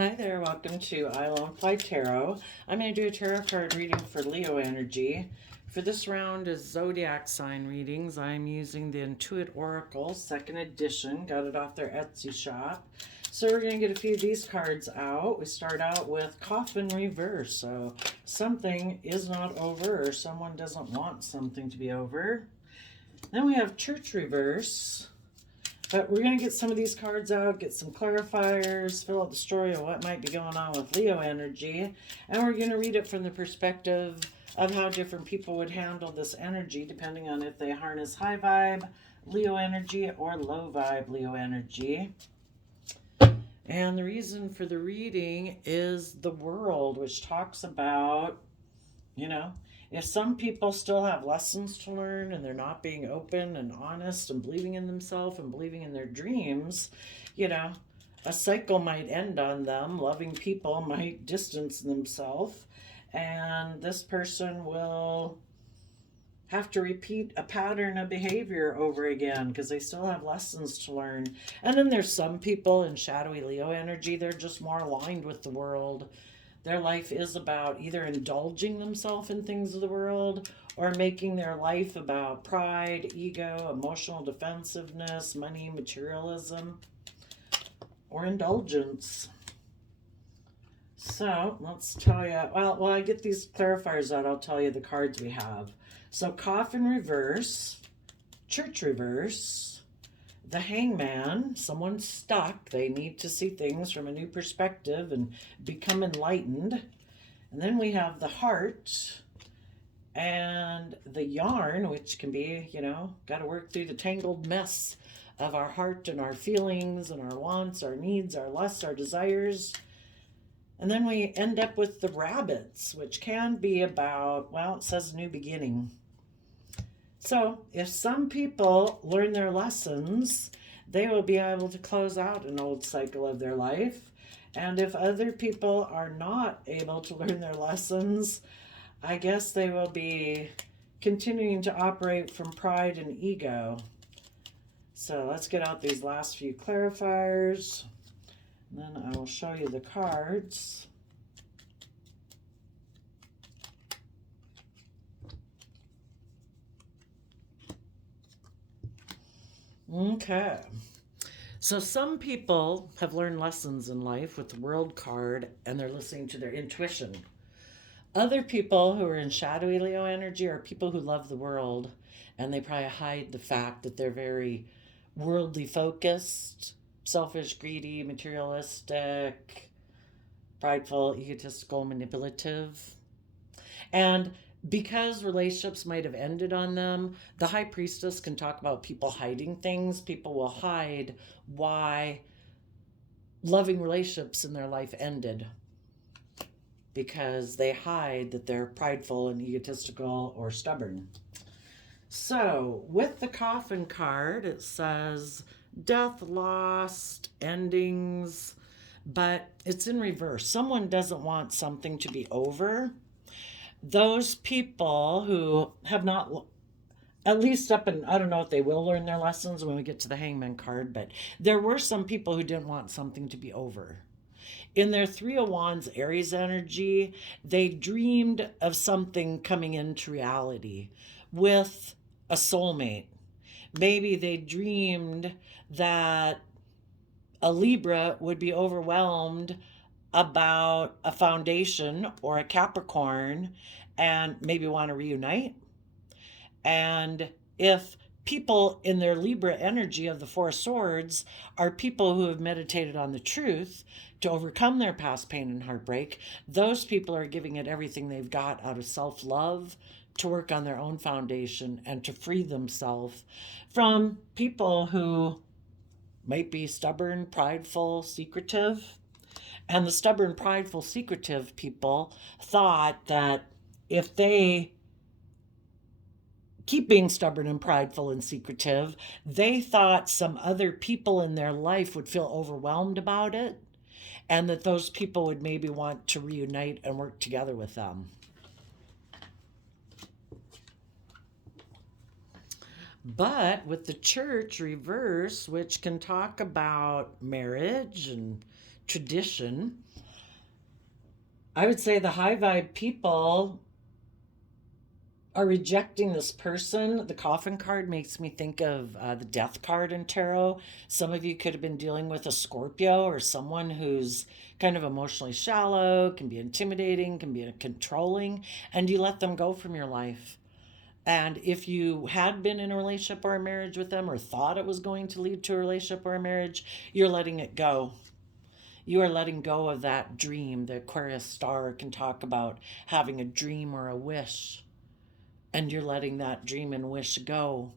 Hi there, welcome to I Lone Fly Tarot. I'm going to do a tarot card reading for Leo energy. For this round is zodiac sign readings. I'm using the Intuit Oracle 2nd edition. Got it off their Etsy shop. So we're going to get a few of these cards out. We start out with Coffin Reverse. So something is not over, or someone doesn't want something to be over. Then we have Church Reverse. But we're going to get some of these cards out, get some clarifiers, fill out the story of what might be going on with Leo energy. And we're going to read it from the perspective of how different people would handle this energy, depending on if they harness high vibe Leo energy or low vibe Leo energy. And the reason for the reading is the World, which talks about, if some people still have lessons to learn and they're not being open and honest and believing in themselves and believing in their dreams, a cycle might end on them. Loving people might distance themselves, and this person will have to repeat a pattern of behavior over again because they still have lessons to learn. And then there's some people in shadowy Leo energy, they're just more aligned with the world. Their life is about either indulging themselves in things of the world or making their life about pride, ego, emotional defensiveness, money, materialism, or indulgence. So let's tell you, while I get these clarifiers out, I'll tell you the cards we have. So Coffin Reverse, Church Reverse, the Hangman, someone's stuck. They need to see things from a new perspective and become enlightened. And then we have the Heart and the Yarn, which can be, got to work through the tangled mess of our heart and our feelings and our wants, our needs, our lusts, our desires. And then we end up with the Rabbits, which can be about, it says new beginning. So if some people learn their lessons, they will be able to close out an old cycle of their life. And if other people are not able to learn their lessons, I guess they will be continuing to operate from pride and ego. So let's get out these last few clarifiers. And then I will show you the cards. Okay. So some people have learned lessons in life with the World card and they're listening to their intuition. Other people who are in shadowy Leo energy are people who love the world, and they probably hide the fact that they're very worldly focused, selfish, greedy, materialistic, prideful, egotistical, manipulative. And because relationships might have ended on them, the High Priestess can talk about people hiding things. People will hide why loving relationships in their life ended because they hide that they're prideful and egotistical or stubborn. So with the Coffin card, it says death, lost, endings, but it's in reverse. Someone doesn't want something to be over. Those people who have not, at least up in, I don't know if they will learn their lessons when we get to the Hangman card, but there were some people who didn't want something to be over. In their Three of Wands Aries energy, they dreamed of something coming into reality with a soulmate. Maybe they dreamed that a Libra would be overwhelmed about a foundation or a Capricorn and maybe want to reunite. And if people in their Libra energy of the Four of Swords are people who have meditated on the truth to overcome their past pain and heartbreak, those people are giving it everything they've got out of self-love to work on their own foundation and to free themselves from people who might be stubborn, prideful, secretive. And the stubborn, prideful, secretive people thought that if they keep being stubborn and prideful and secretive, they thought some other people in their life would feel overwhelmed about it, and that those people would maybe want to reunite and work together with them. But with the Church reverse, which can talk about marriage and tradition, I would say the high vibe people are rejecting this person. The coffin card makes me think of the death card in tarot. Some of you could have been dealing with a Scorpio or someone who's kind of emotionally shallow, can be intimidating, can be controlling, and you let them go from your life. And if you had been in a relationship or a marriage with them or thought it was going to lead to a relationship or a marriage, you're letting it go. You are letting go of that dream. The Aquarius star can talk about having a dream or a wish, and you're letting that dream and wish go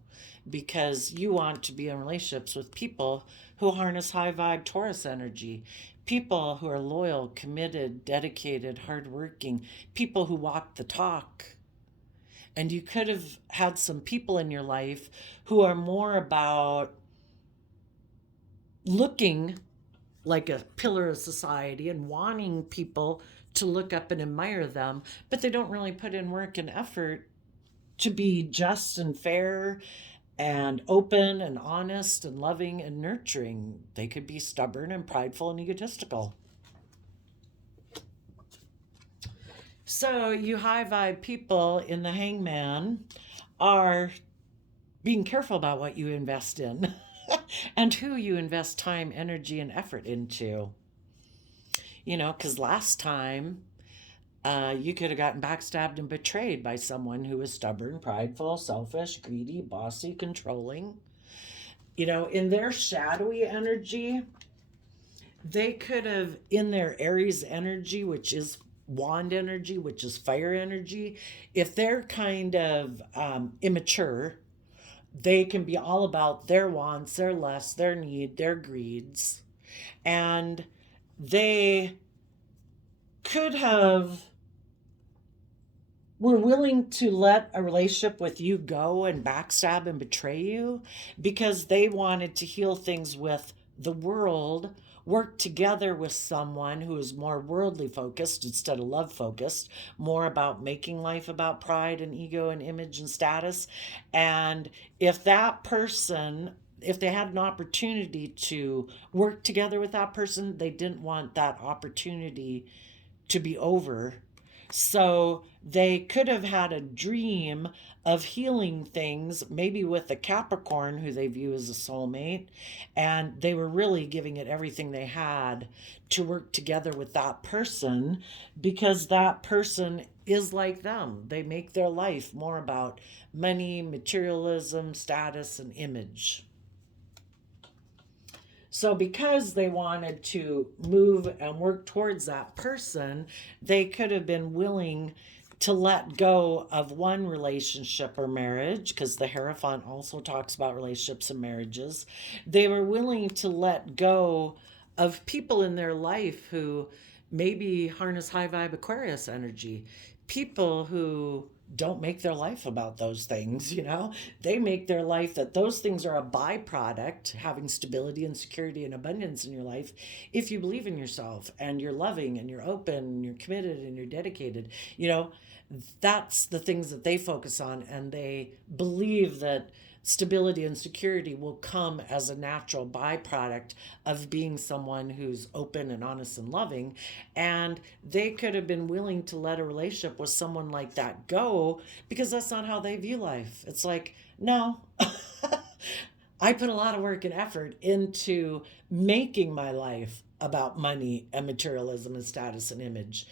because you want to be in relationships with people who harness high vibe Taurus energy, people who are loyal, committed, dedicated, hardworking, people who walk the talk. And you could have had some people in your life who are more about looking like a pillar of society and wanting people to look up and admire them, but they don't really put in work and effort to be just and fair and open and honest and loving and nurturing. They could be stubborn and prideful and egotistical. So you high vibe people in the Hangman are being careful about what you invest in and who you invest time, energy, and effort into. You know, because last time you could have gotten backstabbed and betrayed by someone who was stubborn, prideful, selfish, greedy, bossy, controlling. You know, in their shadowy energy, they could have, in their Aries energy, which is wand energy, which is fire energy, if they're kind of immature, they can be all about their wants, their lusts, their need, their greeds. And they could have were willing to let a relationship with you go and backstab and betray you because they wanted to heal things with the world, work together with someone who is more worldly focused instead of love focused, more about making life about pride and ego and image and status. And if that person, if they had an opportunity to work together with that person, they didn't want that opportunity to be over. So they could have had a dream of healing things, maybe with a Capricorn who they view as a soulmate, and they were really giving it everything they had to work together with that person because that person is like them. They make their life more about money, materialism, status, and image. So because they wanted to move and work towards that person, they could have been willing to let go of one relationship or marriage, because the Hierophant also talks about relationships and marriages. They were willing to let go of people in their life who maybe harness high vibe Aquarius energy, people who don't make their life about those things. They make their life that those things are a byproduct, having stability and security and abundance in your life, if you believe in yourself and you're loving and you're open and you're committed and you're dedicated. That's the things that they focus on, and they believe that stability and security will come as a natural byproduct of being someone who's open and honest and loving. And they could have been willing to let a relationship with someone like that go because that's not how they view life. It's like, no, I put a lot of work and effort into making my life about money and materialism and status and image.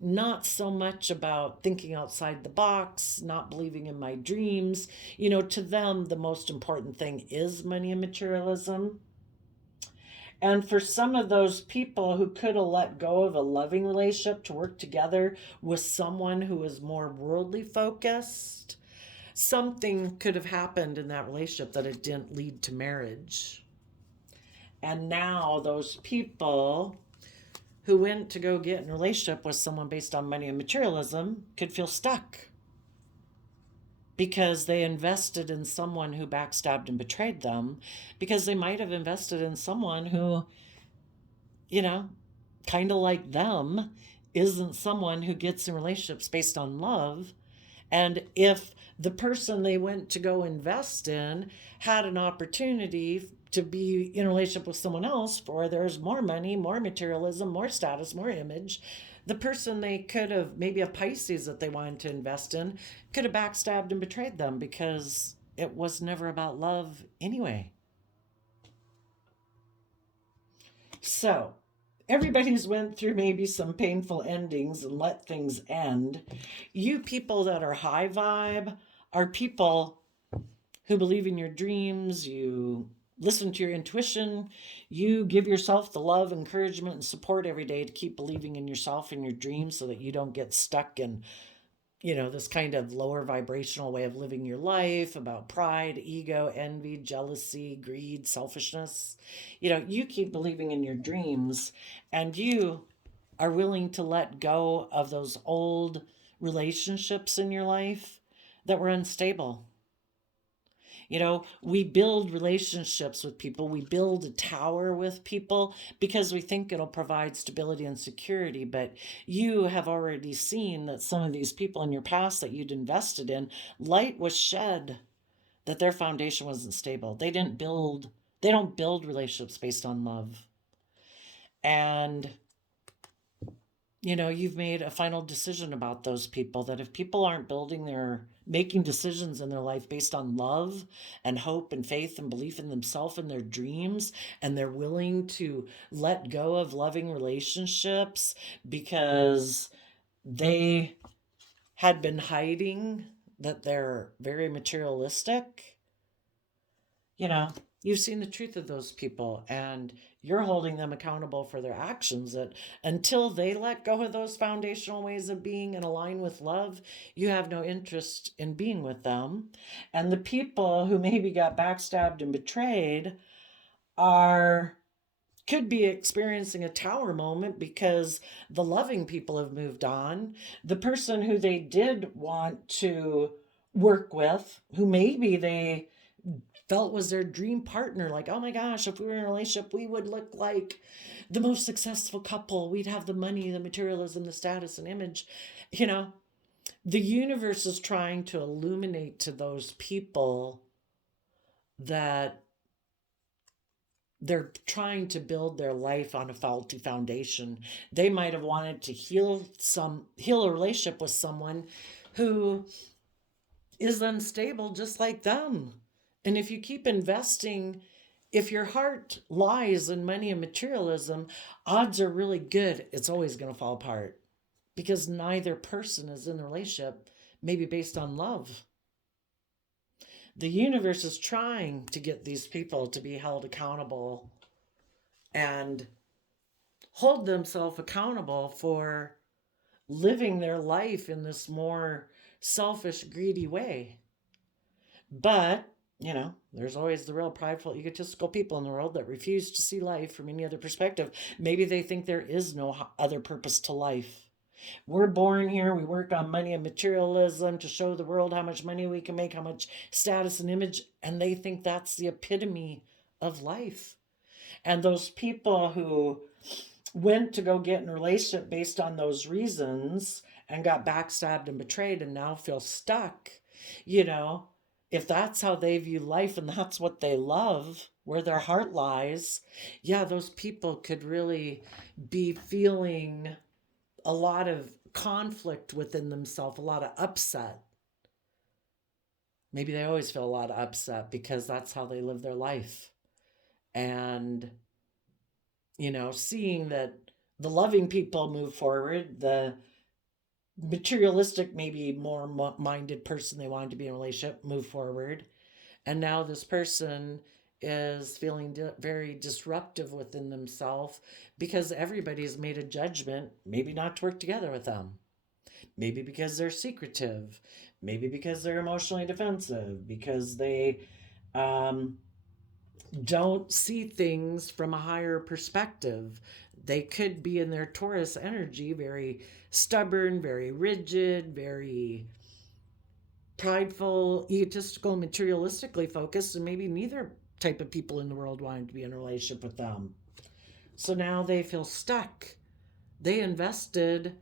Not so much about thinking outside the box, not believing in my dreams. To them, the most important thing is money and materialism. And for some of those people who could have let go of a loving relationship to work together with someone who is more worldly focused, something could have happened in that relationship that it didn't lead to marriage. And now those people who went to go get in a relationship with someone based on money and materialism could feel stuck because they invested in someone who backstabbed and betrayed them, because they might have invested in someone who, kind of like them, isn't someone who gets in relationships based on love. And if the person they went to go invest in had an opportunity to be in a relationship with someone else for there's more money, more materialism, more status, more image. The person they could have, maybe a Pisces that they wanted to invest in, could have backstabbed and betrayed them because it was never about love anyway. So, everybody's went through maybe some painful endings and let things end. You people that are high vibe are people who believe in your dreams, you listen to your intuition, you give yourself the love, encouragement, and support every day to keep believing in yourself and your dreams so that you don't get stuck in, this kind of lower vibrational way of living your life about pride, ego, envy, jealousy, greed, selfishness. You keep believing in your dreams and you are willing to let go of those old relationships in your life that were unstable. We build relationships with people. We build a tower with people because we think it'll provide stability and security. But you have already seen that some of these people in your past that you'd invested in, light was shed that their foundation wasn't stable. They don't build relationships based on love. And you've made a final decision about those people, that if people aren't making decisions in their life based on love and hope and faith and belief in themselves and their dreams, and they're willing to let go of loving relationships because they had been hiding that they're very materialistic, you've seen the truth of those people and you're holding them accountable for their actions, that until they let go of those foundational ways of being and align with love, you have no interest in being with them. And the people who maybe got backstabbed and betrayed could be experiencing a tower moment because the loving people have moved on. The person who they did want to work with, who maybe they felt was their dream partner, like, oh my gosh, if we were in a relationship, we would look like the most successful couple. We'd have the money, the materialism, the status, and image. The universe is trying to illuminate to those people that they're trying to build their life on a faulty foundation. They might have wanted to heal a relationship with someone who is unstable just like them. And if you keep investing, if your heart lies in money and materialism, odds are really good it's always going to fall apart because neither person is in the relationship maybe based on love. The universe is trying to get these people to be held accountable and hold themselves accountable for living their life in this more selfish, greedy way. But there's always the real prideful, egotistical people in the world that refuse to see life from any other perspective. Maybe they think there is no other purpose to life. We're born here, we work on money and materialism to show the world how much money we can make, how much status and image, and they think that's the epitome of life. And those people who went to go get in a relationship based on those reasons and got backstabbed and betrayed and now feel stuck, if that's how they view life and that's what they love, where their heart lies, those people could really be feeling a lot of conflict within themselves, a lot of upset. Maybe they always feel a lot of upset because that's how they live their life. And, seeing that the loving people move forward, the materialistic, maybe more minded person they wanted to be in a relationship move forward, and now this person is feeling very disruptive within themselves because everybody's made a judgment maybe not to work together with them, maybe because they're secretive, maybe because they're emotionally defensive, because they don't see things from a higher perspective. They could be in their Taurus energy, very stubborn, very rigid, very prideful, egotistical, materialistically focused, and maybe neither type of people in the world wanted to be in a relationship with them. So now they feel stuck. They invested,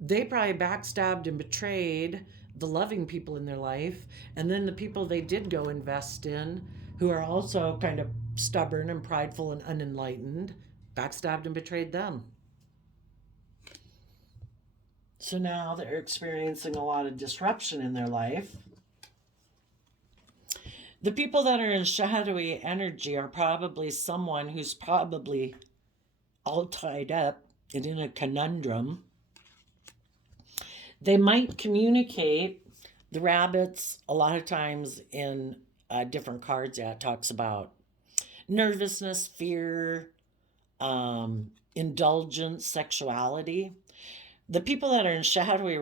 they probably backstabbed and betrayed the loving people in their life, and then the people they did go invest in who are also kind of stubborn and prideful and unenlightened, backstabbed and betrayed them. So now they're experiencing a lot of disruption in their life. The people that are in shadowy energy are probably someone who's probably all tied up and in a conundrum. They might communicate. The rabbits, a lot of times in different cards, it talks about nervousness, fear, indulgence, sexuality. The people that are in shadowy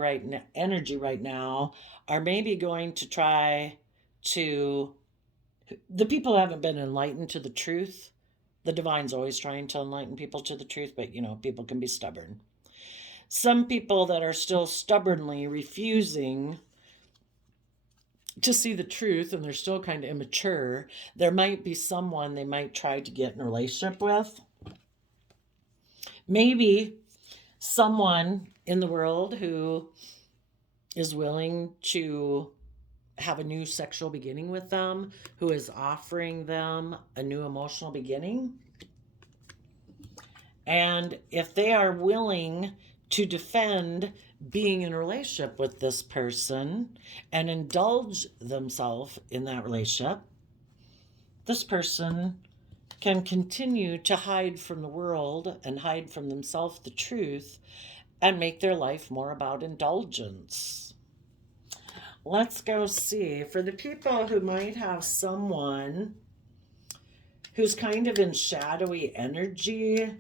energy right now are maybe going to try to, the people who haven't been enlightened to the truth. The divine's always trying to enlighten people to the truth, but people can be stubborn. Some people that are still stubbornly refusing to see the truth, and they're still kind of immature, there might be someone they might try to get in a relationship with. Maybe someone in the world who is willing to have a new sexual beginning with them, who is offering them a new emotional beginning. And if they are willing to defend being in a relationship with this person and indulge themselves in that relationship, this person can continue to hide from the world and hide from themselves the truth and make their life more about indulgence. Let's go see. For the people who might have someone who's kind of in shadowy energy,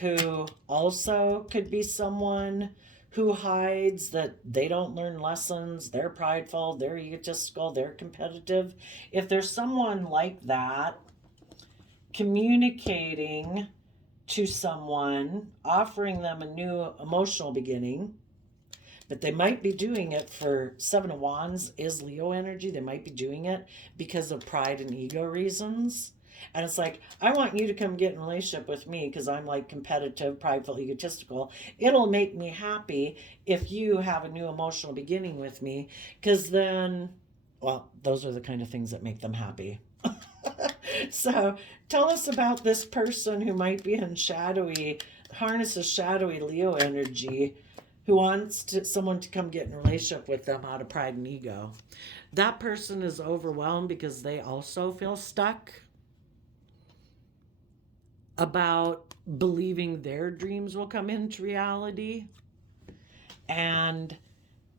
who also could be someone who hides, that they don't learn lessons, they're prideful, they're egotistical, they're competitive. If there's someone like that, communicating to someone, offering them a new emotional beginning, but they might be doing it for Seven of Wands is Leo energy. They might be doing it because of pride and ego reasons. And it's like, I want you to come get in a relationship with me because I'm like competitive, prideful, egotistical. It'll make me happy if you have a new emotional beginning with me, because then, well, those are the kind of things that make them happy. So tell us about this person who might be in harnesses shadowy Leo energy, who wants someone to come get in a relationship with them out of pride and ego. That person is overwhelmed because they also feel stuck about believing their dreams will come into reality. And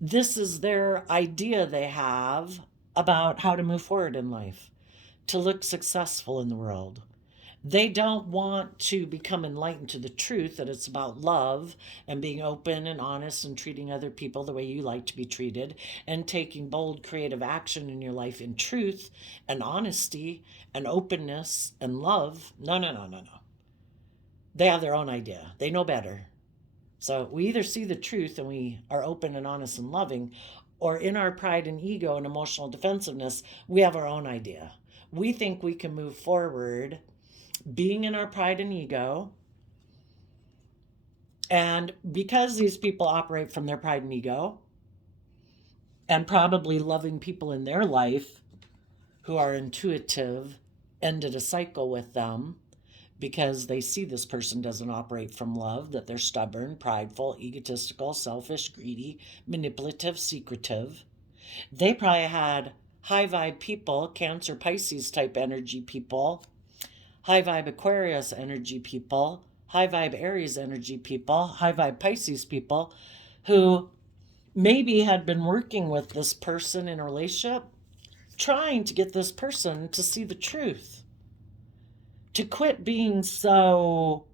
this is their idea they have about how to move forward in life, to look successful in the world. They don't want to become enlightened to the truth that it's about love and being open and honest and treating other people the way you like to be treated and taking bold, creative action in your life in truth and honesty and openness and love. No. They have their own idea. They know better. So we either see the truth and we are open and honest and loving, or in our pride and ego and emotional defensiveness, we have our own idea. We think we can move forward being in our pride and ego. And because these people operate from their pride and ego, and probably loving people in their life who are intuitive ended a cycle with them because they see this person doesn't operate from love, that they're stubborn, prideful, egotistical, selfish, greedy, manipulative, secretive. They probably had high vibe people, Cancer, Pisces type energy people, high vibe Aquarius energy people, high vibe Aries energy people, high vibe Pisces people who maybe had been working with this person in a relationship, trying to get this person to see the truth, to quit being so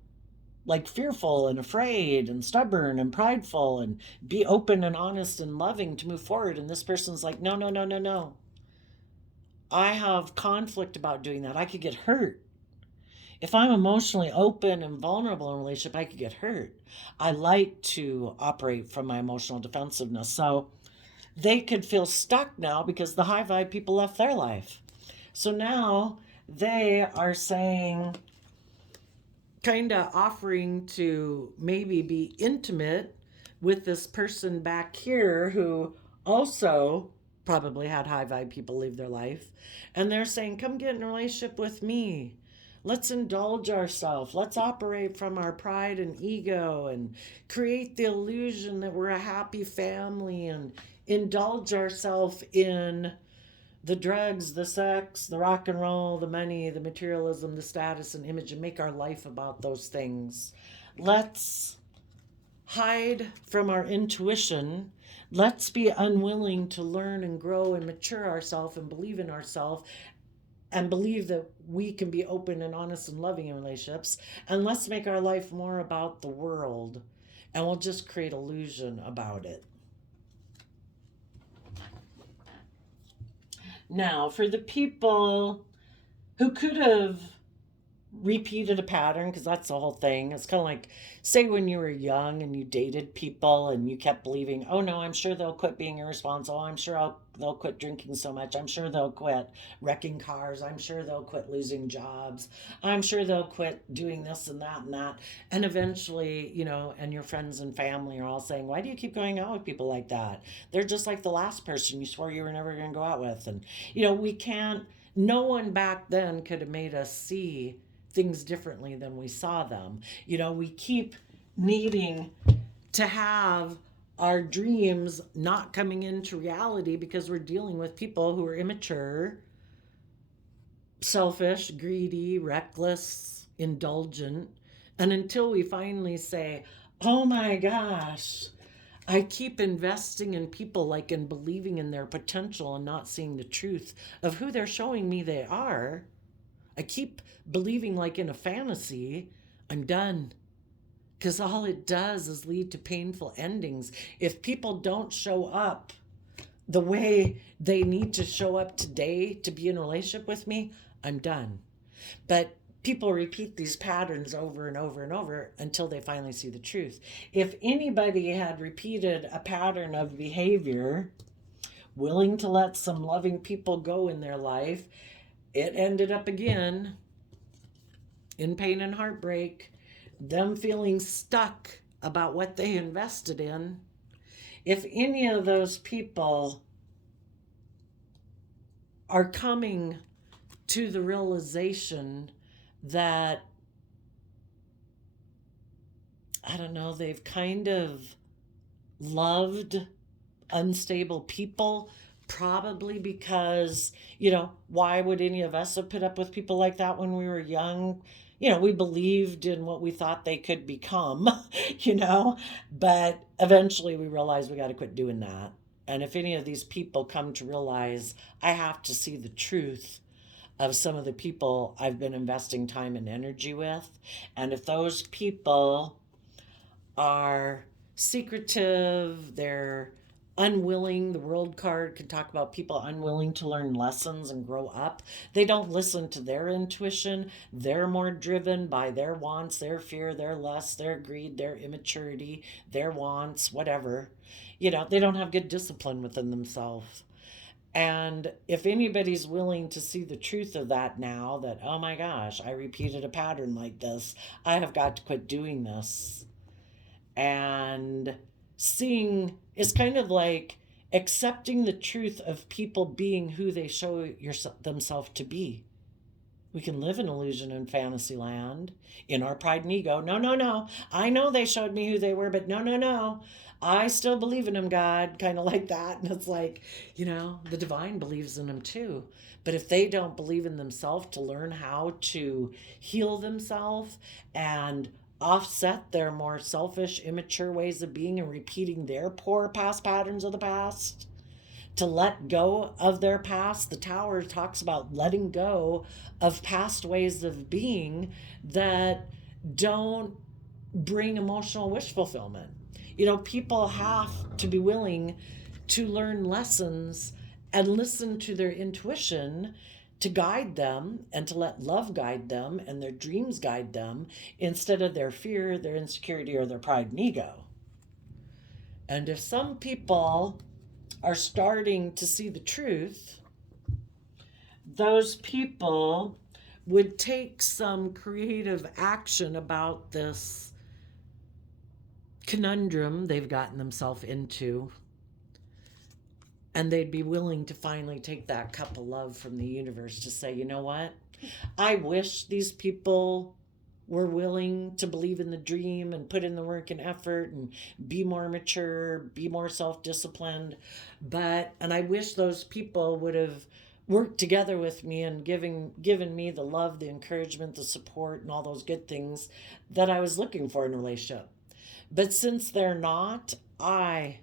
like fearful and afraid and stubborn and prideful and be open and honest and loving to move forward. And this person's like, no. I have conflict about doing that. I could get hurt. If I'm emotionally open and vulnerable in a relationship, I could get hurt. I like to operate from my emotional defensiveness. So they could feel stuck now because the high vibe people left their life. So now they are saying, kind of offering to maybe be intimate with this person back here who also probably had high vibe people leave their life. And they're saying, come get in a relationship with me. Let's indulge ourselves. Let's operate from our pride and ego and create the illusion that we're a happy family and indulge ourselves in the drugs, the sex, the rock and roll, the money, the materialism, the status and image, and make our life about those things. Let's hide from our intuition. Let's be unwilling to learn and grow and mature ourselves and believe in ourselves and believe that we can be open and honest and loving in relationships. And let's make our life more about the world, and we'll just create illusion about it. Now, for the people who could have repeated a pattern, because that's the whole thing. It's kind of like, say when you were young and you dated people and you kept believing, oh no, I'm sure they'll quit being irresponsible. I'm sure they'll quit drinking so much. I'm sure they'll quit wrecking cars. I'm sure they'll quit losing jobs. I'm sure they'll quit doing this and that and that. And eventually, and your friends and family are all saying, why do you keep going out with people like that? They're just like the last person you swore you were never going to go out with. And, we can't, no one back then could have made us see things differently than we saw them. We keep needing to have our dreams not coming into reality because we're dealing with people who are immature, selfish, greedy, reckless, indulgent. And until we finally say, oh my gosh, I keep investing in people like and believing in their potential and not seeing the truth of who they're showing me they are. I keep believing like in a fantasy, I'm done. Because all it does is lead to painful endings. If people don't show up the way they need to show up today to be in a relationship with me, I'm done. But people repeat these patterns over and over and over until they finally see the truth. If anybody had repeated a pattern of behavior, willing to let some loving people go in their life, it ended up again in pain and heartbreak, them feeling stuck about what they invested in. If any of those people are coming to the realization that, I don't know, they've kind of loved unstable people, probably because, why would any of us have put up with people like that when we were young? We believed in what we thought they could become, but eventually we realized we got to quit doing that. And if any of these people come to realize, I have to see the truth of some of the people I've been investing time and energy with, and if those people are secretive, they're unwilling, the world card can talk about people unwilling to learn lessons and grow up. They don't listen to their intuition. They're more driven by their wants, their fear, their lust, their greed, their immaturity, their wants, whatever. They don't have good discipline within themselves. And if anybody's willing to see the truth of that now, that, oh my gosh, I repeated a pattern like this, I have got to quit doing this. And seeing is kind of like accepting the truth of people being who they show themselves to be. We can live in illusion and fantasy land in our pride and ego. No, no, no. I know they showed me who they were, but no, no, no. I still believe in them, God, kind of like that. And it's like, the divine believes in them too. But if they don't believe in themselves to learn how to heal themselves and offset their more selfish, immature ways of being and repeating their poor past patterns of the past, to let go of their past. The Tower talks about letting go of past ways of being that don't bring emotional wish fulfillment. People have to be willing to learn lessons and listen to their intuition to guide them and to let love guide them and their dreams guide them instead of their fear, their insecurity, or their pride and ego. And if some people are starting to see the truth, those people would take some creative action about this conundrum they've gotten themselves into. And they'd be willing to finally take that cup of love from the universe to say, you know what? I wish these people were willing to believe in the dream and put in the work and effort and be more mature, be more self-disciplined. And I wish those people would have worked together with me and given me the love, the encouragement, the support, and all those good things that I was looking for in a relationship. But since they're not, I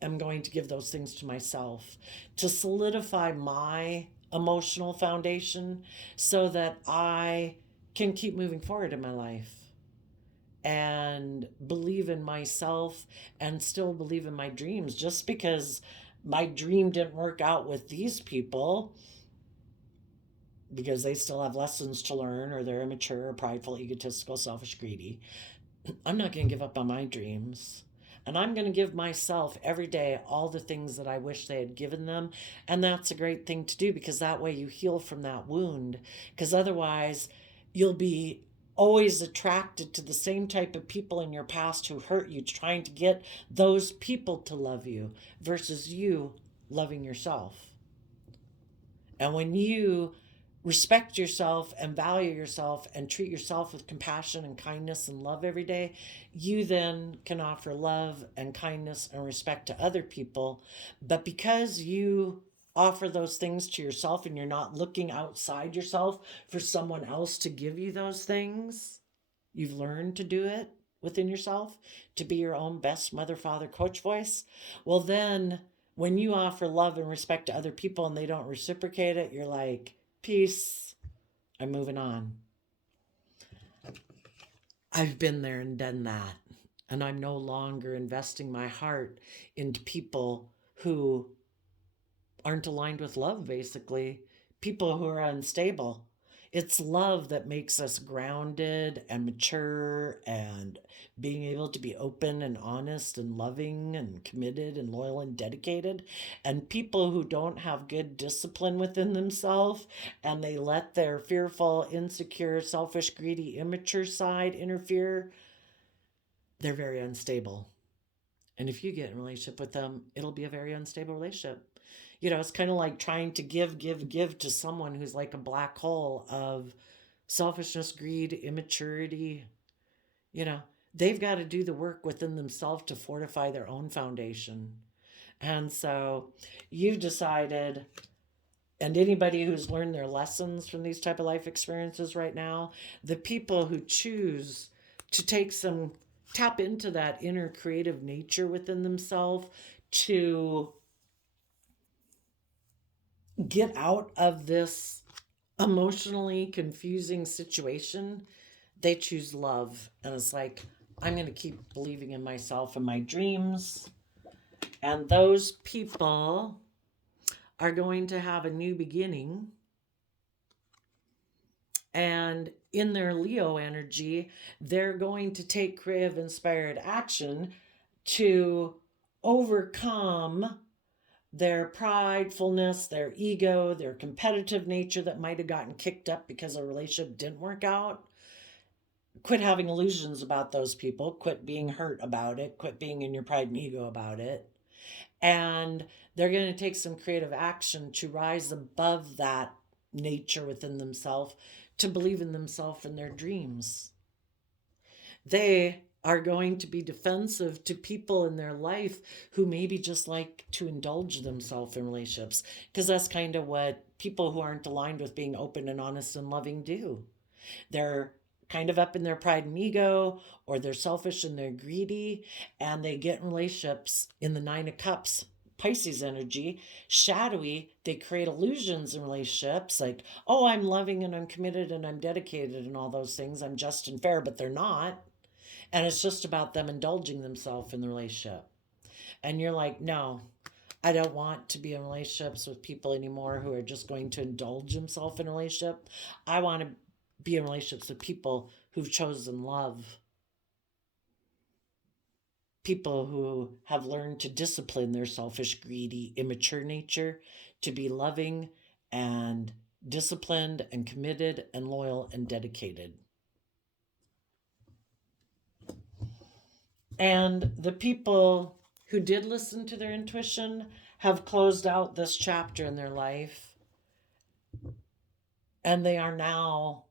am going to give those things to myself to solidify my emotional foundation so that I can keep moving forward in my life and believe in myself and still believe in my dreams. Just because my dream didn't work out with these people because they still have lessons to learn, or they're immature or prideful, egotistical, selfish, greedy, I'm not going to give up on my dreams. And I'm going to give myself every day all the things that I wish they had given them. And that's a great thing to do, because that way you heal from that wound. Because otherwise, you'll be always attracted to the same type of people in your past who hurt you, trying to get those people to love you versus you loving yourself. And when you respect yourself and value yourself and treat yourself with compassion and kindness and love every day, you then can offer love and kindness and respect to other people. But because you offer those things to yourself and you're not looking outside yourself for someone else to give you those things, you've learned to do it within yourself, to be your own best mother, father, coach voice. Well, then when you offer love and respect to other people and they don't reciprocate it, you're like, peace, I'm moving on. I've been there and done that. And I'm no longer investing my heart into people who aren't aligned with love, basically. People who are unstable. It's love that makes us grounded and mature and being able to be open and honest and loving and committed and loyal and dedicated. And people who don't have good discipline within themselves and they let their fearful, insecure, selfish, greedy, immature side interfere, they're very unstable. And if you get in a relationship with them, it'll be a very unstable relationship. It's kind of like trying to give to someone who's like a black hole of selfishness, greed, immaturity. You know, they've got to do the work within themselves to fortify their own foundation. And so you've decided, and anybody who's learned their lessons from these type of life experiences right now, the people who choose to tap into that inner creative nature within themselves to get out of this emotionally confusing situation, they choose love. And it's like, I'm going to keep believing in myself and my dreams. And those people are going to have a new beginning. And in their Leo energy, they're going to take creative, inspired action to overcome their pridefulness, their ego, their competitive nature that might have gotten kicked up because a relationship didn't work out. Quit having illusions about those people. Quit being hurt about it. Quit being in your pride and ego about it. And they're going to take some creative action to rise above that nature within themselves, to believe in themselves and their dreams. They are going to be defensive to people in their life who maybe just like to indulge themselves in relationships, because that's kind of what people who aren't aligned with being open and honest and loving do. They're kind of up in their pride and ego, or they're selfish and they're greedy, and they get in relationships in the Nine of Cups, Pisces energy, shadowy. They create illusions in relationships like, oh, I'm loving and I'm committed and I'm dedicated and all those things. I'm just and fair, but they're not. And it's just about them indulging themselves in the relationship. And you're like, no, I don't want to be in relationships with people anymore who are just going to indulge themselves in a relationship. I want to be in relationships with people who've chosen love. People who have learned to discipline their selfish, greedy, immature nature to be loving and disciplined and committed and loyal and dedicated. And the people who did listen to their intuition have closed out this chapter in their life, and they are now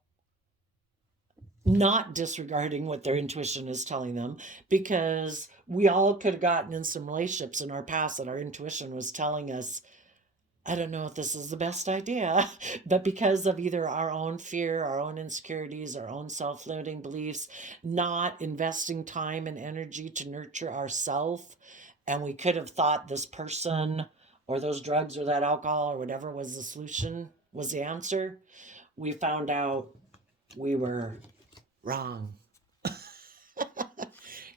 not disregarding what their intuition is telling them, because we all could have gotten in some relationships in our past that our intuition was telling us, I don't know if this is the best idea, but because of either our own fear, our own insecurities, our own self-limiting beliefs, not investing time and energy to nurture ourselves, and we could have thought this person or those drugs or that alcohol or whatever was the solution, was the answer. We found out we were wrong.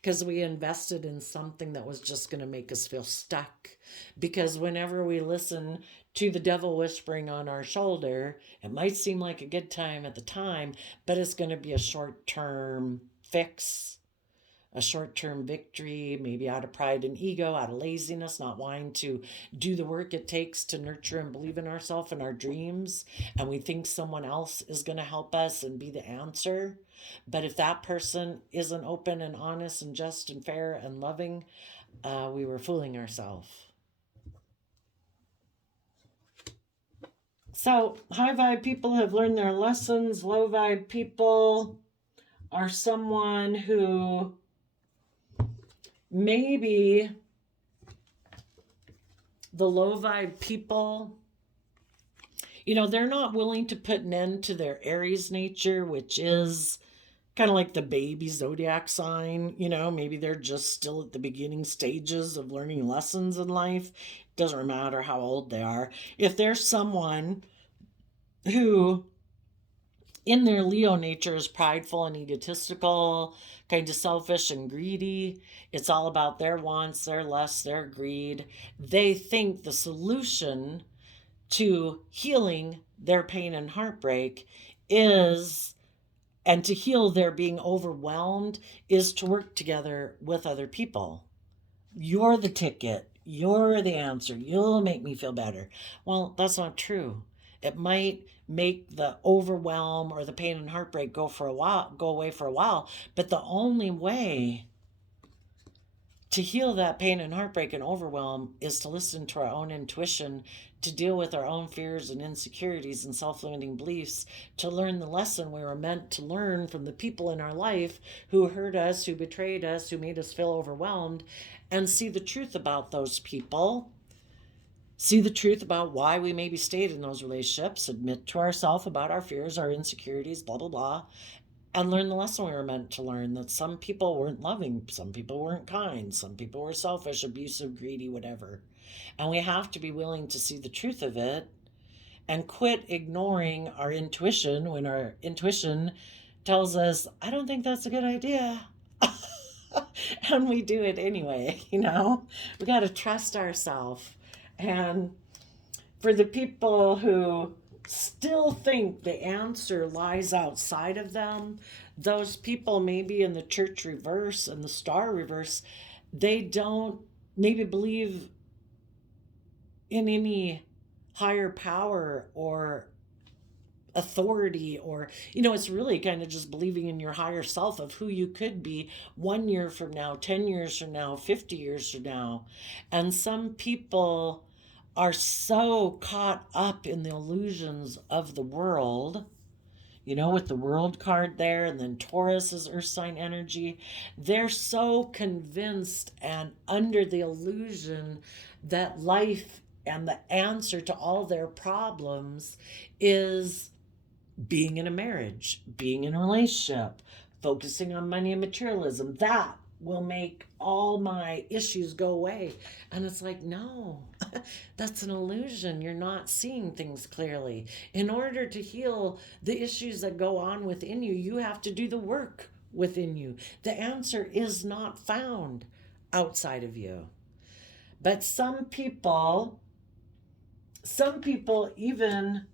Because we invested in something that was just going to make us feel stuck. Because whenever we listen to the devil whispering on our shoulder, it might seem like a good time at the time, but it's going to be a short-term fix, a short-term victory, maybe out of pride and ego, out of laziness, not wanting to do the work it takes to nurture and believe in ourselves and our dreams. And we think someone else is going to help us and be the answer. But if that person isn't open and honest and just and fair and loving, we were fooling ourselves. So high vibe people have learned their lessons. Low vibe people are someone who maybe the low vibe people, they're not willing to put an end to their Aries nature, which is kind of like the baby zodiac sign. Maybe they're just still at the beginning stages of learning lessons in life. Doesn't matter how old they are. If there's someone who in their Leo nature is prideful and egotistical, kind of selfish and greedy, it's all about their wants, their lusts, their greed. They think the solution to healing their pain and heartbreak is, and to heal their being overwhelmed, is to work together with other people. You're the ticket. You're the answer. You'll make me feel better. Well, that's not true. It might make the overwhelm or the pain and heartbreak go away for a while, but the only way to heal that pain and heartbreak and overwhelm is to listen to our own intuition, to deal with our own fears and insecurities and self-limiting beliefs, to learn the lesson we were meant to learn from the people in our life who hurt us, who betrayed us, who made us feel overwhelmed, and see the truth about those people. See the truth about why we maybe stayed in those relationships, admit to ourselves about our fears, our insecurities, blah, blah, blah, and learn the lesson we were meant to learn, that some people weren't loving, some people weren't kind, some people were selfish, abusive, greedy, whatever. And we have to be willing to see the truth of it and quit ignoring our intuition when our intuition tells us, I don't think that's a good idea. And we do it anyway, We got to trust ourselves. And for the people who still think the answer lies outside of them, those people maybe in the church reverse and the star reverse, they don't maybe believe in any higher power or authority, or it's really kind of just believing in your higher self of who you could be 1 year from now, 10 years from now, 50 years from now. And some people are so caught up in the illusions of the world, with the world card there, and then Taurus is earth sign energy. They're so convinced and under the illusion that life and the answer to all their problems is being in a marriage, being in a relationship, focusing on money and materialism. That will make all my issues go away. And it's like, no, that's an illusion. You're not seeing things clearly. In order to heal the issues that go on within you, you have to do the work within you. The answer is not found outside of you. But some people even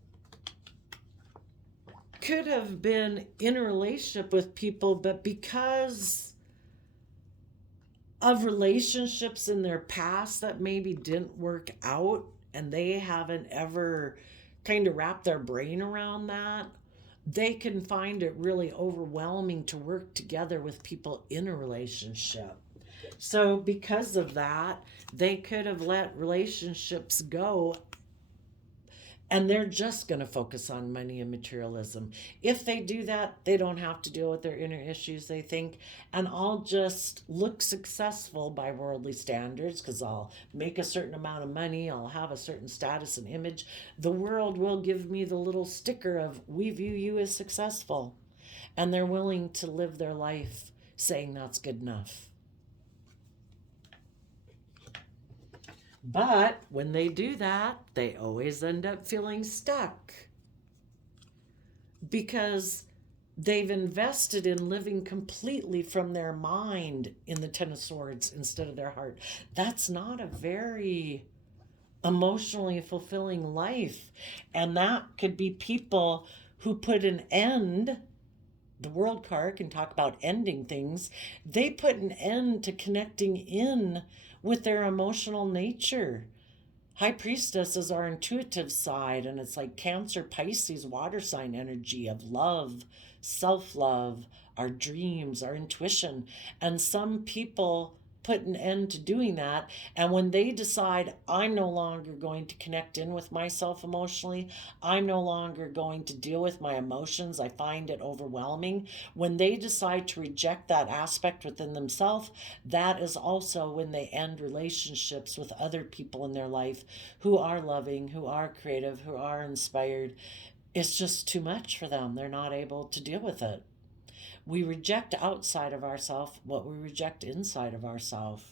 could have been in a relationship with people, but because of relationships in their past that maybe didn't work out, and they haven't ever kind of wrapped their brain around that, they can find it really overwhelming to work together with people in a relationship. So because of that, they could have let relationships go, and they're just going to focus on money and materialism. If they do that, they don't have to deal with their inner issues, they think, and I'll just look successful by worldly standards because I'll make a certain amount of money, I'll have a certain status and image. The world will give me the little sticker of, we view you as successful. And they're willing to live their life saying that's good enough. But when they do that, they always end up feeling stuck because they've invested in living completely from their mind in the Ten of Swords instead of their heart. That's not a very emotionally fulfilling life. And that could be people who put an end. The World card can talk about ending things. They put an end to connecting in with their emotional nature. High Priestess is our intuitive side, and it's like Cancer, Pisces, water sign energy of love, self-love, our dreams, our intuition. And some people put an end to doing that, and when they decide, I'm no longer going to connect in with myself emotionally, I'm no longer going to deal with my emotions, I find it overwhelming. When they decide to reject that aspect within themselves, that is also when they end relationships with other people in their life who are loving, who are creative, who are inspired. It's just too much for them. They're not able to deal with it. We reject outside of ourselves what we reject inside of ourselves.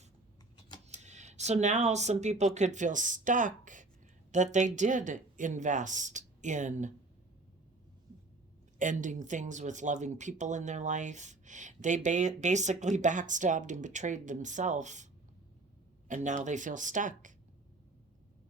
So now some people could feel stuck that they did invest in ending things with loving people in their life. They basically backstabbed and betrayed themselves, and now they feel stuck.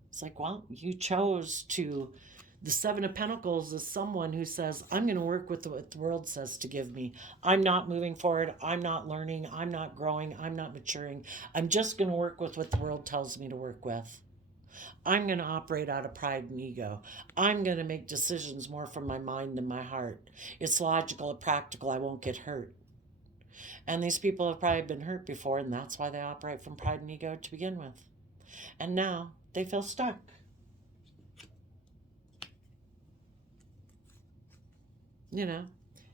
It's like, well, you chose to. The Seven of Pentacles is someone who says, I'm going to work with what the world says to give me. I'm not moving forward. I'm not learning. I'm not growing. I'm not maturing. I'm just going to work with what the world tells me to work with. I'm going to operate out of pride and ego. I'm going to make decisions more from my mind than my heart. It's logical and practical. I won't get hurt. And these people have probably been hurt before, and that's why they operate from pride and ego to begin with. And now they feel stuck. You know,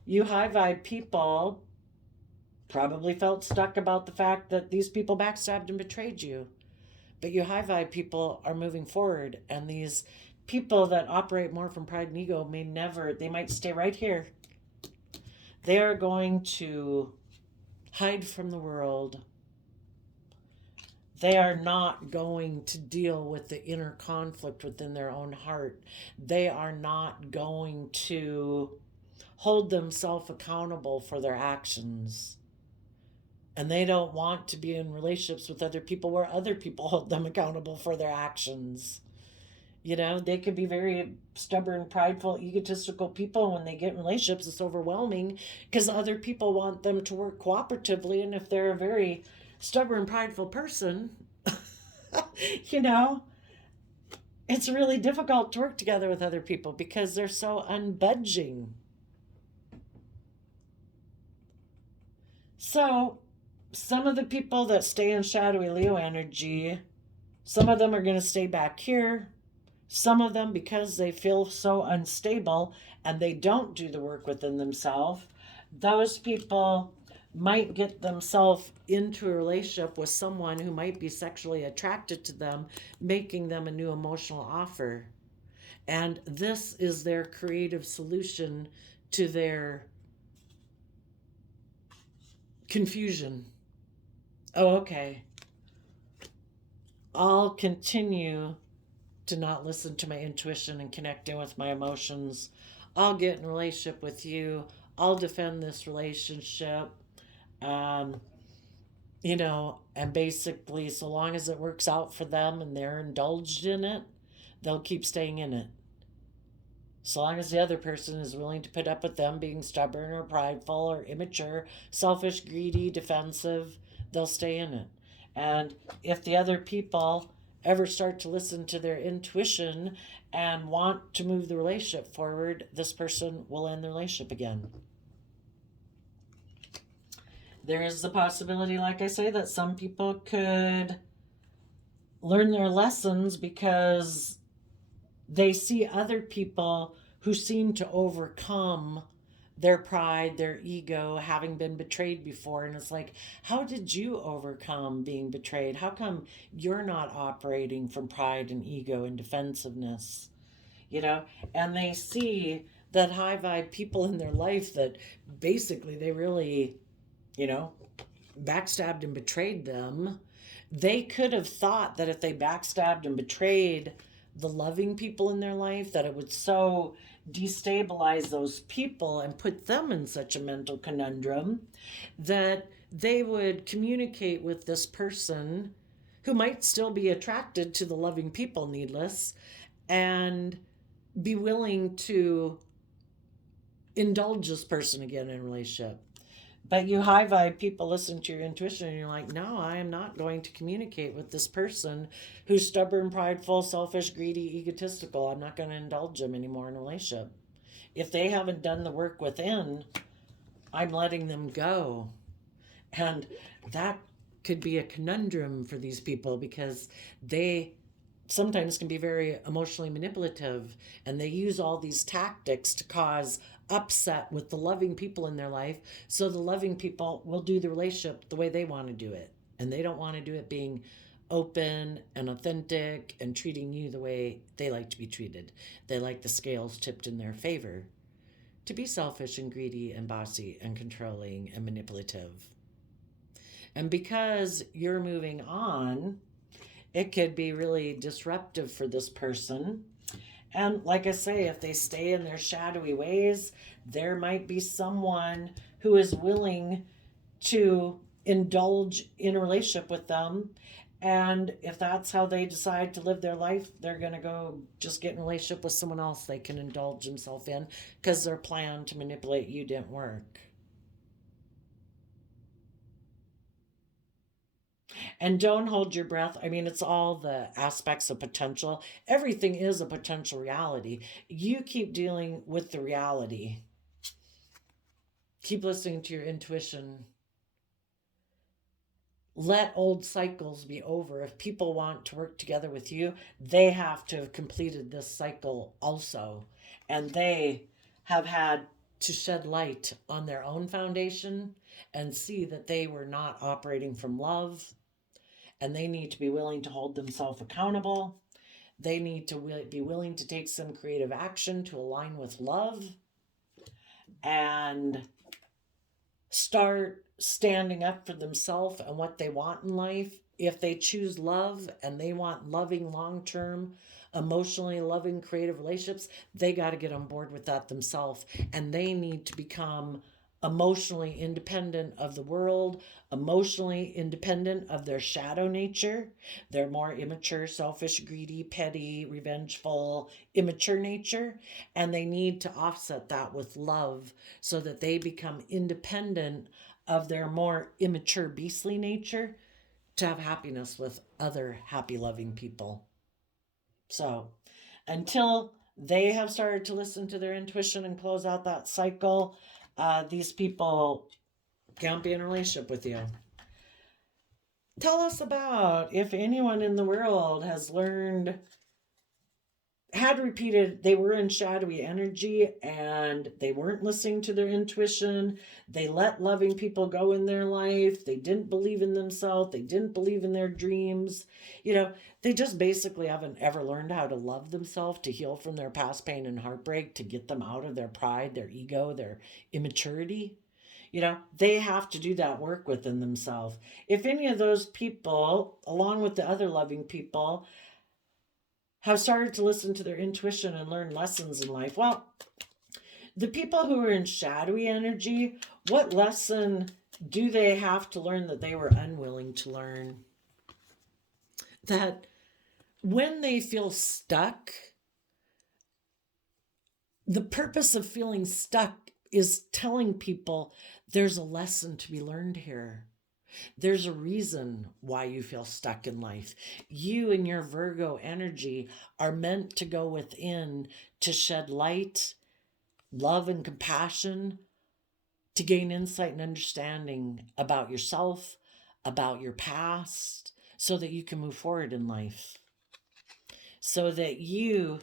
you high vibe people probably felt stuck about the fact that these people backstabbed and betrayed you. But you high vibe people are moving forward, and these people that operate more from pride and ego they might stay right here. They are going to hide from the world. They are not going to deal with the inner conflict within their own heart. They are not going to hold themselves accountable for their actions. And they don't want to be in relationships with other people where other people hold them accountable for their actions. You know, they could be very stubborn, prideful, egotistical people. When they get in relationships, it's overwhelming because other people want them to work cooperatively. And if they're a very stubborn, prideful person, you know, it's really difficult to work together with other people because they're so unbudging. So some of the people that stay in shadowy Leo energy, some of them are going to stay back here. Some of them, because they feel so unstable and they don't do the work within themselves, those people might get themselves into a relationship with someone who might be sexually attracted to them, making them a new emotional offer. And this is their creative solution to their confusion. Oh, okay. I'll continue to not listen to my intuition and connect in with my emotions. I'll get in a relationship with you. I'll defend this relationship. You know, and basically, so long as it works out for them and they're indulged in it, they'll keep staying in it. So long as the other person is willing to put up with them being stubborn or prideful or immature, selfish, greedy, defensive, they'll stay in it. And if the other people ever start to listen to their intuition and want to move the relationship forward, this person will end the relationship again. There is the possibility, like I say, that some people could learn their lessons because they see other people who seem to overcome their pride, their ego, having been betrayed before. And it's like, how did you overcome being betrayed? How come you're not operating from pride and ego and defensiveness? You know, and they see that high vibe people in their life that basically they really, you know, backstabbed and betrayed them. They could have thought that if they backstabbed and betrayed the loving people in their life, that it would so destabilize those people and put them in such a mental conundrum that they would communicate with this person who might still be attracted to the loving people, needless, and be willing to indulge this person again in a relationship. But you high vibe people listen to your intuition and you're like, no, I am not going to communicate with this person who's stubborn, prideful, selfish, greedy, egotistical. I'm not going to indulge them anymore in a relationship. If they haven't done the work within, I'm letting them go. And that could be a conundrum for these people because they sometimes can be very emotionally manipulative, and they use all these tactics to cause upset with the loving people in their life, so the loving people will do the relationship the way they want to do it, and they don't want to do it being open and authentic and treating you the way they like to be treated. They like the scales tipped in their favor, to be selfish and greedy and bossy and controlling and manipulative. And because you're moving on, it could be really disruptive for this person. And like I say, if they stay in their shadowy ways, there might be someone who is willing to indulge in a relationship with them. And if that's how they decide to live their life, they're going to go just get in a relationship with someone else they can indulge themselves in because their plan to manipulate you didn't work. And don't hold your breath. I mean, it's all the aspects of potential. Everything is a potential reality. You keep dealing with the reality. Keep listening to your intuition. Let old cycles be over. If people want to work together with you, they have to have completed this cycle also. And they have had to shed light on their own foundation and see that they were not operating from love, and they need to be willing to hold themselves accountable. They need to be willing to take some creative action to align with love and start standing up for themselves and what they want in life. If they choose love and they want loving, long-term, emotionally loving, creative relationships, they got to get on board with that themselves. And they need to become emotionally independent of the world, emotionally independent of their shadow nature, their more immature, selfish, greedy, petty, revengeful, immature nature. And they need to offset that with love so that they become independent of their more immature, beastly nature to have happiness with other happy, loving people. So until they have started to listen to their intuition and close out that cycle, these people can't be in a relationship with you. Tell us about if anyone in the world has learned, had repeated, they were in shadowy energy and they weren't listening to their intuition. They let loving people go in their life. They didn't believe in themselves. They didn't believe in their dreams. You know, they just basically haven't ever learned how to love themselves, to heal from their past pain and heartbreak, to get them out of their pride, their ego, their immaturity. You know, they have to do that work within themselves. If any of those people, along with the other loving people, have started to listen to their intuition and learn lessons in life, well, the people who are in shadowy energy, what lesson do they have to learn that they were unwilling to learn? That when they feel stuck, the purpose of feeling stuck is telling people there's a lesson to be learned here. There's a reason why you feel stuck in life. You and your Virgo energy are meant to go within to shed light, love, and compassion, to gain insight and understanding about yourself, about your past, so that you can move forward in life. So that you,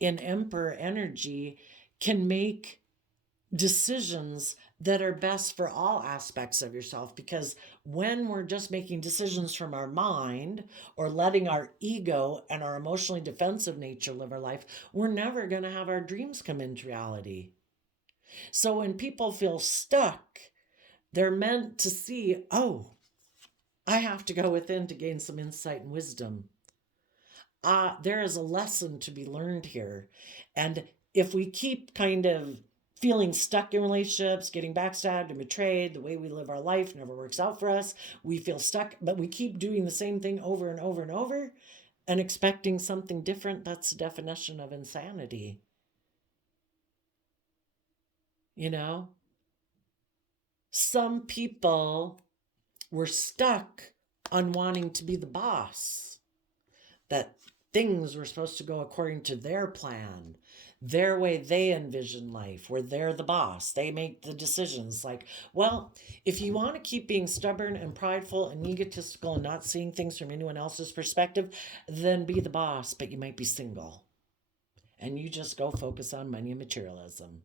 in Emperor energy, can make decisions that are best for all aspects of yourself. Because when we're just making decisions from our mind or letting our ego and our emotionally defensive nature live our life, we're never going to have our dreams come into reality. So when people feel stuck, they're meant to see, oh, I have to go within to gain some insight and wisdom. There is a lesson to be learned here. And if we keep kind of feeling stuck in relationships, getting backstabbed and betrayed, the way we live our life never works out for us, we feel stuck, but we keep doing the same thing over and over and over and expecting something different, that's the definition of insanity. You know? Some people were stuck on wanting to be the boss, that things were supposed to go according to their plan, their way they envision life, where they're the boss. They make the decisions. Like, well, if you want to keep being stubborn and prideful and egotistical and not seeing things from anyone else's perspective, then be the boss, but you might be single. And you just go focus on money and materialism.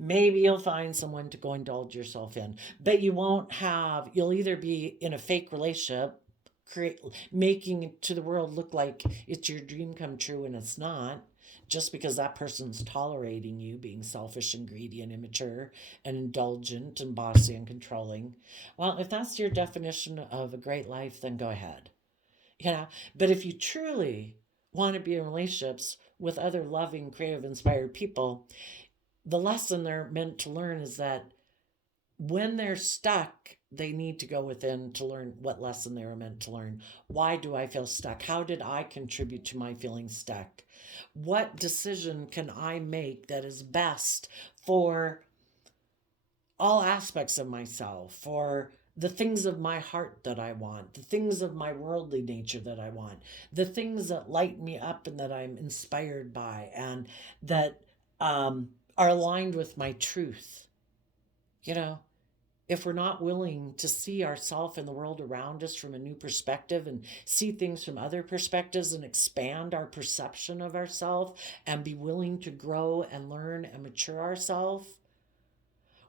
Maybe you'll find someone to go indulge yourself in, but you'll either be in a fake relationship, making it to the world look like it's your dream come true and it's not, just because that person's tolerating you being selfish and greedy and immature and indulgent and bossy and controlling. Well, if that's your definition of a great life, then go ahead. But if you truly want to be in relationships with other loving, creative, inspired people, the lesson they're meant to learn is that when they're stuck, they need to go within to learn what lesson they were meant to learn. Why do I feel stuck? How did I contribute to my feeling stuck? What decision can I make that is best for all aspects of myself, for the things of my heart that I want, the things of my worldly nature that I want, the things that light me up and that I'm inspired by and that are aligned with my truth. If we're not willing to see ourselves and the world around us from a new perspective and see things from other perspectives and expand our perception of ourselves and be willing to grow and learn and mature ourselves,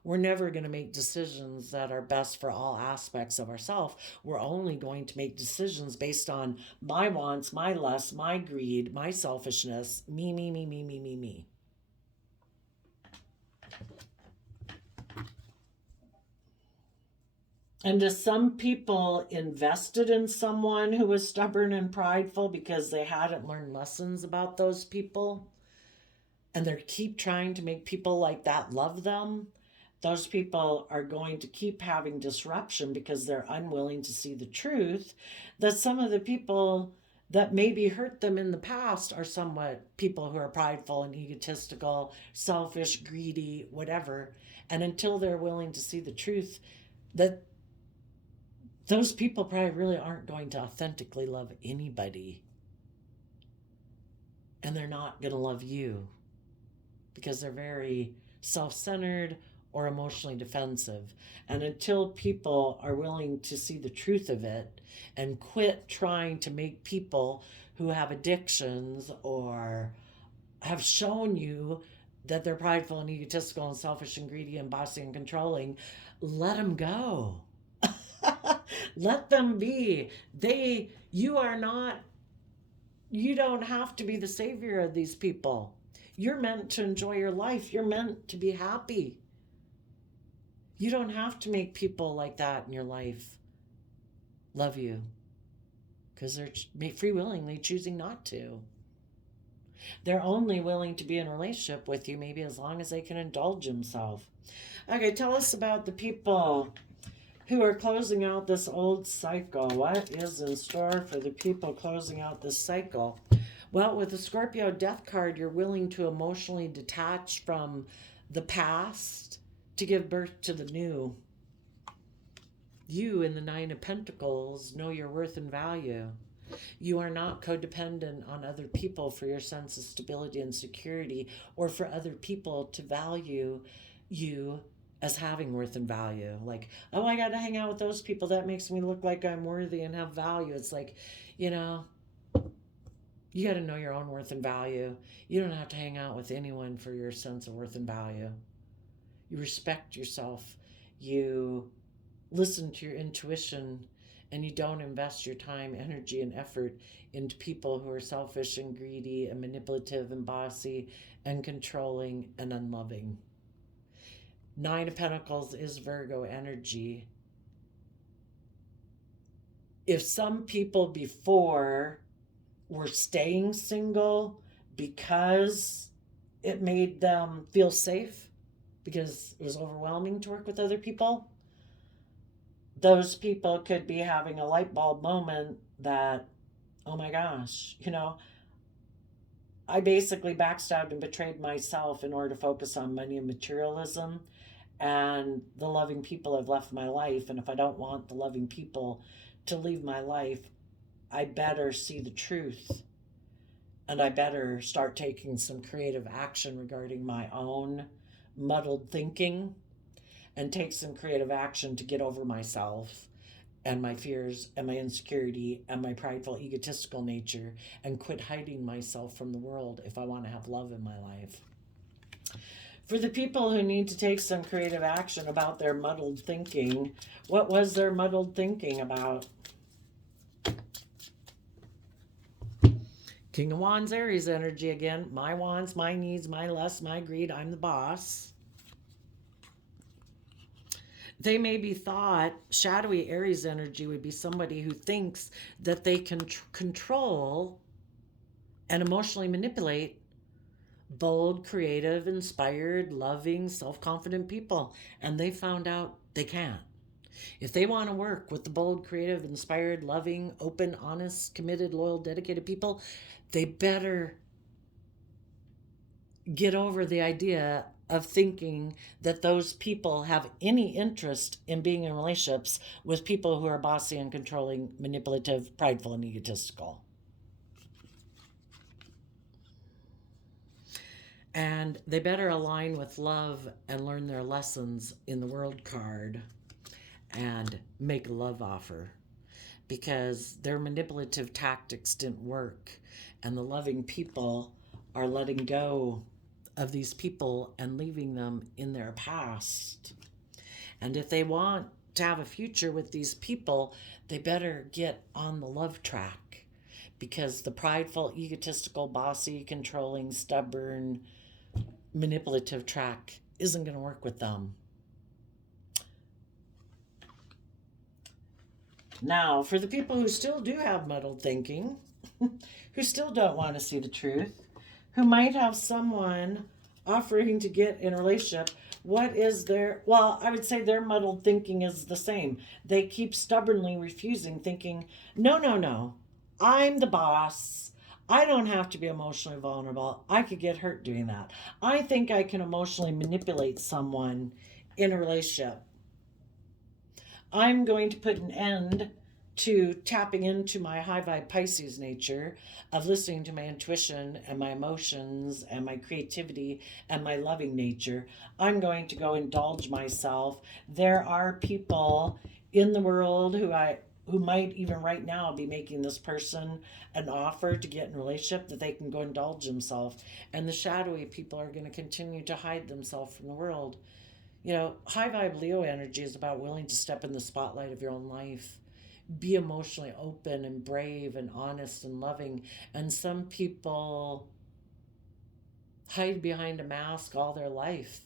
we're never going to make decisions that are best for all aspects of ourselves. We're only going to make decisions based on my wants, my lusts, my greed, my selfishness, me, me, me, me, me, me, me. And as some people invested in someone who was stubborn and prideful because they hadn't learned lessons about those people, and they keep trying to make people like that love them, those people are going to keep having disruption because they're unwilling to see the truth that some of the people that maybe hurt them in the past are somewhat people who are prideful and egotistical, selfish, greedy, whatever. And until they're willing to see the truth, that those people probably really aren't going to authentically love anybody. And they're not going to love you because they're very self-centered or emotionally defensive. And until people are willing to see the truth of it and quit trying to make people who have addictions or have shown you that they're prideful and egotistical and selfish and greedy and bossy and controlling, let them go. Let them be. You don't have to be the savior of these people. You're meant to enjoy your life. You're meant to be happy. You don't have to make people like that in your life love you because they're free willingly choosing not to. They're only willing to be in a relationship with you maybe as long as they can indulge themselves. Okay, tell us about the people who are closing out this old cycle. What is in store for the people closing out this cycle? Well, with the Scorpio death card, you're willing to emotionally detach from the past to give birth to the new. You in the Nine of Pentacles know your worth and value. You are not codependent on other people for your sense of stability and security or for other people to value you as having worth and value. Like, oh, I got to hang out with those people. That makes me look like I'm worthy and have value. It's like, you know, you got to know your own worth and value. You don't have to hang out with anyone for your sense of worth and value. You respect yourself. You listen to your intuition, and you don't invest your time, energy, and effort into people who are selfish and greedy and manipulative and bossy and controlling and unloving. Nine of Pentacles is Virgo energy. If some people before were staying single because it made them feel safe, because it was overwhelming to work with other people, those people could be having a light bulb moment that, oh my gosh, I basically backstabbed and betrayed myself in order to focus on money and materialism. And the loving people have left my life. And if I don't want the loving people to leave my life, I better see the truth. And I better start taking some creative action regarding my own muddled thinking, and take some creative action to get over myself and my fears and my insecurity and my prideful, egotistical nature, and quit hiding myself from the world if I want to have love in my life. For the people who need to take some creative action about their muddled thinking, what was their muddled thinking about? King of Wands, Aries energy again. My wants, my needs, my lust, my greed. I'm the boss. They maybe thought shadowy Aries energy would be somebody who thinks that they can control and emotionally manipulate bold, creative, inspired, loving, self-confident people. And they found out they can't. If they want to work with the bold, creative, inspired, loving, open, honest, committed, loyal, dedicated people, they better get over the idea of thinking that those people have any interest in being in relationships with people who are bossy and controlling, manipulative, prideful, and egotistical. And they better align with love and learn their lessons in the World card and make a love offer, because their manipulative tactics didn't work, and the loving people are letting go of these people and leaving them in their past. And if they want to have a future with these people, they better get on the love track, because the prideful, egotistical, bossy, controlling, stubborn, manipulative track isn't going to work with them. Now, for the people who still do have muddled thinking, who still don't want to see the truth, who might have someone offering to get in a relationship, what is their, well, I would say their muddled thinking is the same. They keep stubbornly refusing, thinking, no, I'm the boss. I don't have to be emotionally vulnerable. I could get hurt doing that. I think I can emotionally manipulate someone in a relationship. I'm going to put an end to tapping into my high vibe Pisces nature of listening to my intuition and my emotions and my creativity and my loving nature. I'm going to go indulge myself. There are people in the world who might even right now be making this person an offer to get in a relationship that they can go indulge themselves. And the shadowy people are going to continue to hide themselves from the world. High vibe Leo energy is about willing to step in the spotlight of your own life. Be emotionally open and brave and honest and loving. And some people hide behind a mask all their life.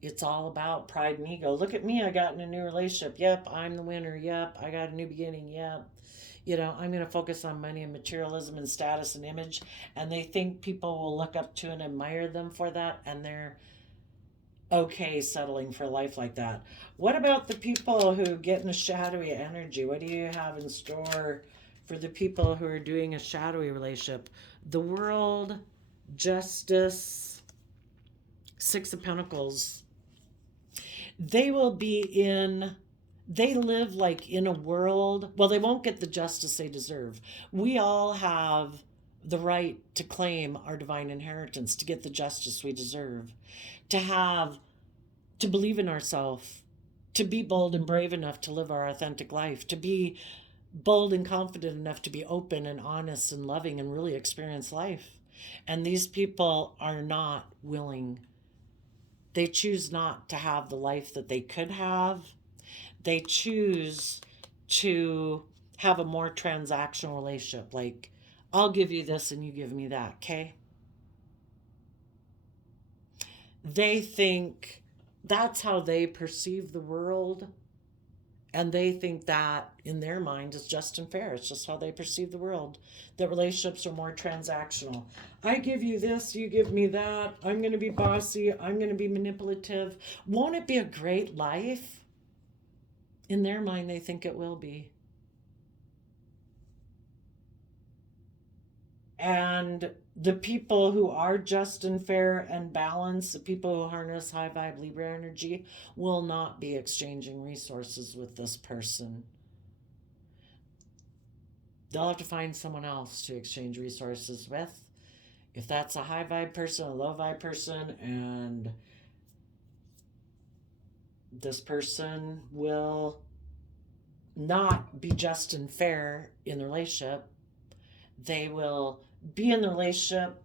It's all about pride and ego. Look at me, I got in a new relationship. Yep, I'm the winner. Yep, I got a new beginning. Yep. I'm going to focus on money and materialism and status and image. And they think people will look up to and admire them for that. And they're okay settling for life like that. What about the people who get in a shadowy energy? What do you have in store for the people who are doing a shadowy relationship? The World, Justice, Six of Pentacles. They live like in a world, well, they won't get the justice they deserve. We all have the right to claim our divine inheritance, to get the justice we deserve, to have to believe in ourselves, to be bold and brave enough to live our authentic life, to be bold and confident enough to be open and honest and loving and really experience life. And these people are not willing. They choose not to have the life that they could have. They choose to have a more transactional relationship. Like, I'll give you this and you give me that, okay? They think that's how they perceive the world. And they think that in their mind is just and fair. It's just how they perceive the world. That relationships are more transactional. I give you this, you give me that. I'm going to be bossy. I'm going to be manipulative. Won't it be a great life? In their mind, they think it will be. And the people who are just and fair and balanced, the people who harness high vibe Libra energy, will not be exchanging resources with this person. They'll have to find someone else to exchange resources with. If that's a high vibe person, a low vibe person, and this person will not be just and fair in the relationship, they will be in the relationship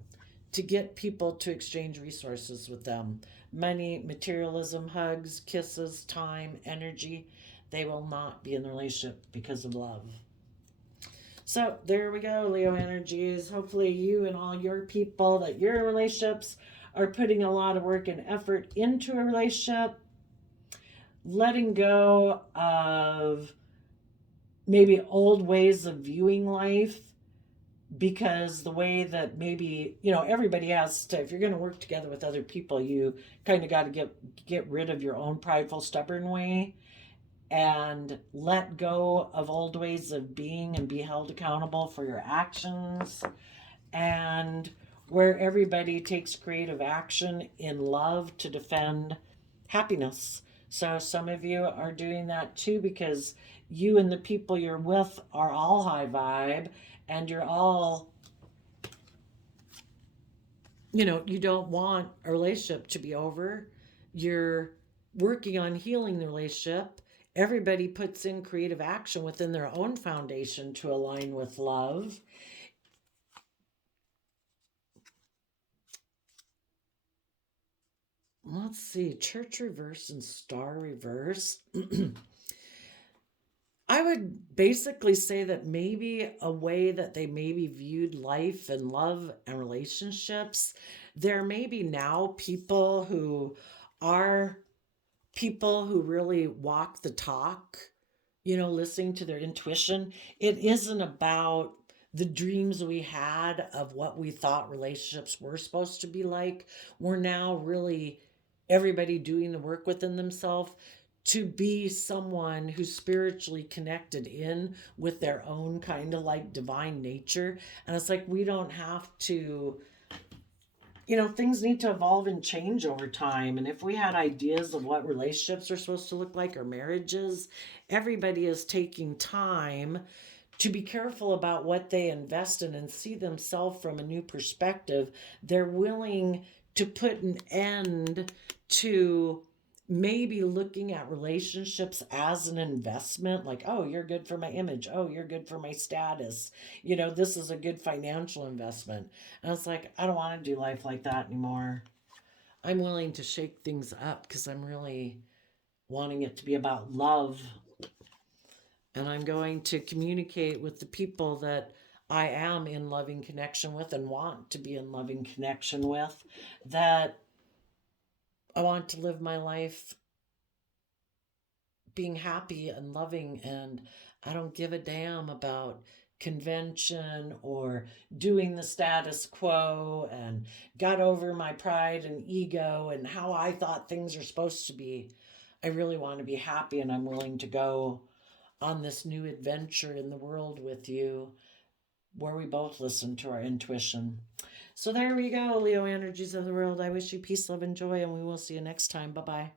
to get people to exchange resources with them. Money, materialism, hugs, kisses, time, energy. They will not be in the relationship because of love. So there we go, Leo energies. Hopefully you and all your people that your relationships are putting a lot of work and effort into a relationship, letting go of maybe old ways of viewing life, because the way that maybe, everybody has to, if you're going to work together with other people, you kind of got to get rid of your own prideful, stubborn way and let go of old ways of being and be held accountable for your actions, and where everybody takes creative action in love to defend happiness. So some of you are doing that too, because you and the people you're with are all high vibe, and you're all, you don't want a relationship to be over. You're working on healing the relationship. Everybody puts in creative action within their own foundation to align with love. Let's see, church reverse and star reverse. I would basically say that maybe a way that they maybe viewed life and love and relationships, there may be now people who really walk the talk, listening to their intuition. It isn't about the dreams we had of what we thought relationships were supposed to be like. We're now really everybody doing the work within themselves to be someone who's spiritually connected in with their own kind of like divine nature. And it's like we don't have to, things need to evolve and change over time. And if we had ideas of what relationships are supposed to look like, or marriages, everybody is taking time to be careful about what they invest in and see themselves from a new perspective. They're willing to put an end to maybe looking at relationships as an investment, like, oh, you're good for my image, oh, you're good for my status, this is a good financial investment. And it's like, I don't want to do life like that anymore. I'm willing to shake things up because I'm really wanting it to be about love, and I'm going to communicate with the people that I am in loving connection with and want to be in loving connection with, that I want to live my life being happy and loving, and I don't give a damn about convention or doing the status quo, and got over my pride and ego and how I thought things are supposed to be. I really want to be happy, and I'm willing to go on this new adventure in the world with you, where we both listen to our intuition. So there we go, Leo energies of the world. I wish you peace, love, and joy, and we will see you next time. Bye-bye.